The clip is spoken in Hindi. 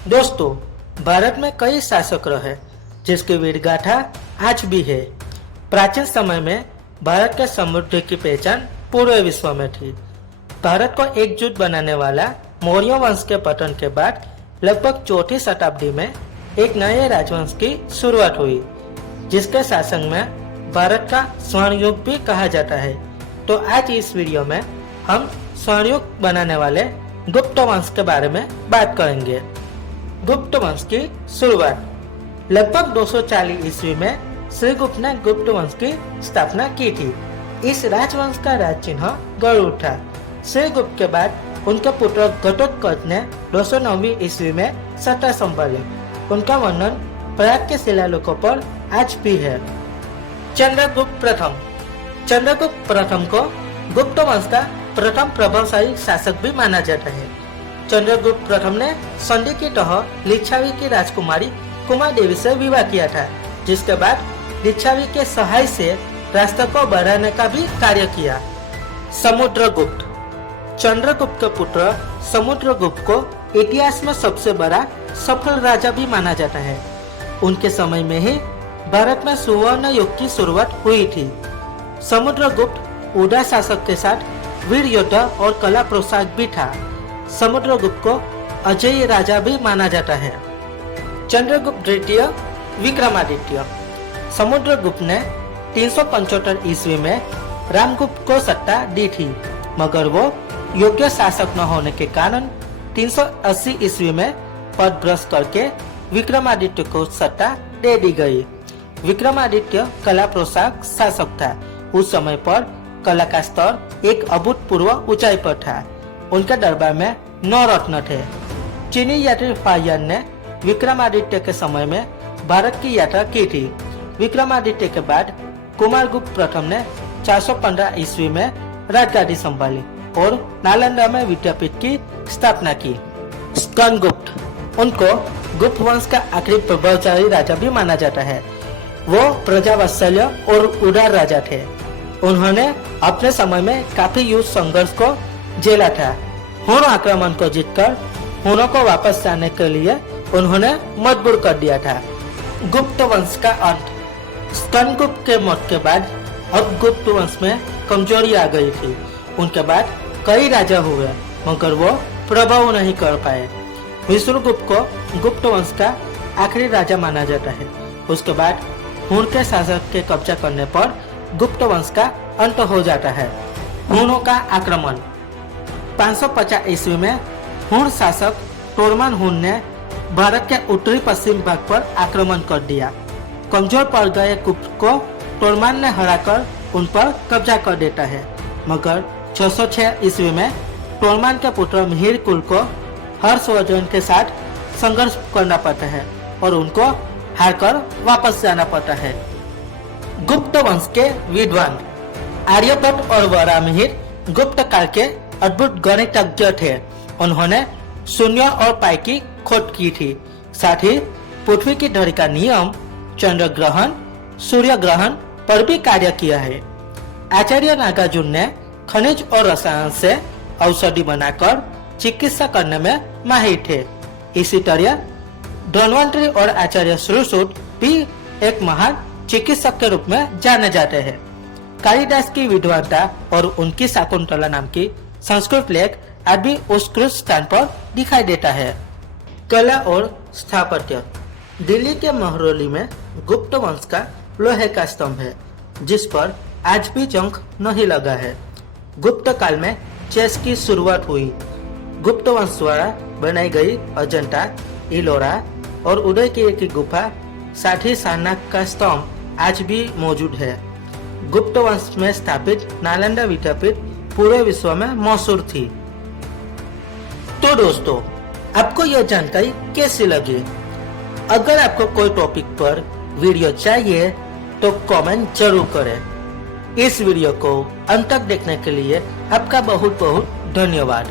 दोस्तों, भारत में कई शासक रहे जिसकी वीर गाथा आज भी है। प्राचीन समय में भारत के समृद्धि की पहचान पूरे विश्व में थी। भारत को एकजुट बनाने वाला मौर्य वंश के पतन के बाद लगभग चौथी शताब्दी में एक नए राजवंश की शुरुआत हुई, जिसके शासन में भारत का स्वर्ण युग भी कहा जाता है। तो आज इस वीडियो में हम स्वर्ण युग बनाने वाले गुप्त वंश के बारे में बात करेंगे। गुप्त वंश की शुरुआत लगभग 240 ईस्वी में श्रीगुप्त ने गुप्त वंश की स्थापना की थी। इस राजवंश का राज चिन्ह गरुड़ था। श्रीगुप्त के बाद उनके पुत्र घटोत्कच ने 209 ईस्वी में सत्ता संभाली। उनका वर्णन प्रयाग के शिलालेखों पर आज भी है। चंद्रगुप्त प्रथम को गुप्त वंश का प्रथम प्रभावशाली शासक भी माना जाता है। चंद्रगुप्त प्रथम ने संधि की तहत लिच्छवी की राजकुमारी कुमार देवी से विवाह किया था, जिसके बाद लिच्छवी के सहाय से रास्ते को बढ़ाने का भी कार्य किया। समुद्रगुप्त चंद्रगुप्त के पुत्र समुद्रगुप्त को इतिहास में सबसे बड़ा सफल राजा भी माना जाता है। उनके समय में ही भारत में सुवर्ण युग की शुरुआत हुई थी। समुद्रगुप्त उदार शासक के साथ वीर योद्धा और कला प्रोत्साहक भी था। समुद्रगुप्त को अजेय राजा भी माना जाता है। चंद्रगुप्त द्वितीय विक्रमादित्य समुद्रगुप्त ने 375 ईस्वी में रामगुप्त को सत्ता दी थी, मगर वो योग्य शासक न होने के कारण 380 ईस्वी में पद भ्रष्ट करके विक्रमादित्य को सत्ता दे दी गई। विक्रमादित्य कला प्रोत्साहक शासक था। उस समय पर कला का स्तर एक अभूतपूर्व ऊंचाई पर था। उनके दरबार में 9 रत्न थे। चीनी यात्री फाहियान ने विक्रमादित्य के समय में भारत की यात्रा की थी। विक्रमादित्य के बाद कुमारगुप्त प्रथम ने 415 ईस्वी में राजगादी संभाली और नालंदा में विद्यापीठ की स्थापना की। स्कंदगुप्त उनको गुप्त वंश का आखिरी प्रभावशाली राजा भी माना जाता है। वो प्रजावात्सल्य और उदार राजा थे। उन्होंने अपने समय में काफी युद्ध संघर्ष को झेला था। हुन आक्रमण को जीतकर हुनों को वापस जाने के लिए उन्होंने मजबूर कर दिया था। गुप्त वंश का अंत स्कंदगुप्त के मौत के बाद अब गुप्त वंश में कमजोरी आ गई थी। उनके बाद कई राजा हुए, मगर वो प्रभाव नहीं कर पाए। विष्णुगुप्त को गुप्त वंश का आखिरी राजा माना जाता है। उसके बाद हुन के शासक के कब्जा करने पर गुप्त वंश का अंत हो जाता है। हुनों का आक्रमण 550 ईस्वी में हुन शासक तोरमान हुन ने भारत के उत्तरी पश्चिम भाग पर आक्रमण कर दिया। कमजोर पड़ गए गुप्त को तोरमान ने हराकर उन पर कब्जा कर देता है, मगर 606 ईस्वी में तोरमान के पुत्र मिहिर कुल को हर्षवर्धन के साथ संघर्ष करना पड़ता है और उनको हारकर वापस जाना पड़ता है। गुप्त वंश के विद्वान आर्यभट्ट और वराहमिहिर गुप्त काल के अद्भुत गणितज्ञ थे। उन्होंने शून्य और पाई की खोज की थी। साथ ही पृथ्वी की धरी का नियम, चंद्र ग्रहण, सूर्य ग्रहण पर भी कार्य किया है। आचार्य नागार्जुन ने खनिज और रसायन से औषधि बनाकर चिकित्सा करने में माहिर थे। इसी तरह धन्वंतरी और आचार्य श्रुश्रुत भी एक महान चिकित्सक के रूप में जाने जाते हैं। कालिदास की विद्वता और उनकी शाकुंतला नाम की संस्कृत लेख आज भी उत्कृष्ट स्थान पर दिखाई देता है। कला और स्थापत्य दिल्ली के महरौली में गुप्त वंश का लोहे का स्तंभ है, जिस पर आज भी जंग नहीं लगा है। गुप्त काल में चेस की शुरुआत हुई। गुप्त वंश द्वारा बनाई गई अजंता, इलोरा और उदयगिरि की गुफा, साथ ही सारनाथ का स्तंभ आज भी मौजूद है। गुप्त वंश में स्थापित नालंदा विद्यापीठ पूरे विश्व में मशहूर थी। तो दोस्तों, आपको यह जानकारी कैसी लगी? अगर आपको कोई टॉपिक पर वीडियो चाहिए तो कमेंट जरूर करें। इस वीडियो को अंत तक देखने के लिए आपका बहुत बहुत धन्यवाद।